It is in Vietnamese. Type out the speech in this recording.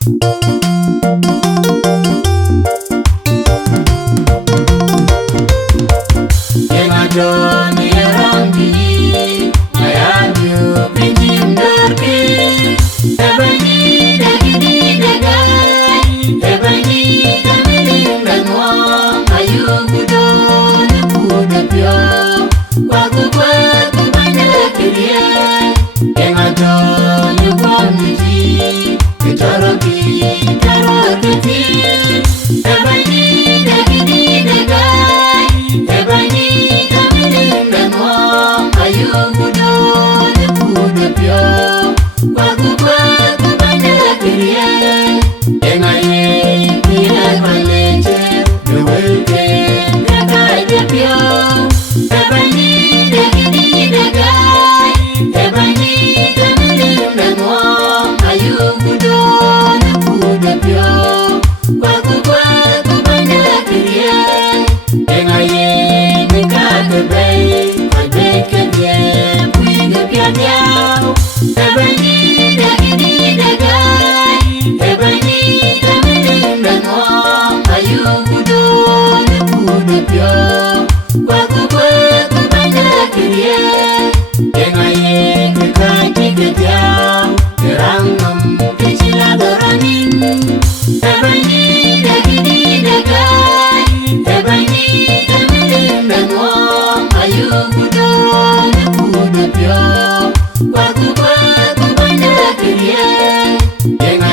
YEENGA Johnny rɔŋtïïc abiök piny ciim doorkë ebany dagidi dagai ebany kamiling dangwong ayugu don kuda piok kwaku banya kirie YEENGA Johnny rɔŋtïïc kitoroki karoketi ebany dagidi dagai ebany kamiling dangwong ayugu don kuda piok kwaku banya kirie YEENGA kirie maleche dewelke dagai piok ebany dagidi dagai ebany kamiling dangwong ayugu don kuda piok kwaku banya kirie YEENGA kakebei kwabekebie puiga piadiao ebany dagidi dagai ebany kamiling dangwong ayugu don kuda piok kwaku banya kirie YEENGA kakiketiao terangam kiciladoranin ebany dagidi dagai ebany kamiling dangwong ayugu don kuda piok kwaku banya kirie YEENGA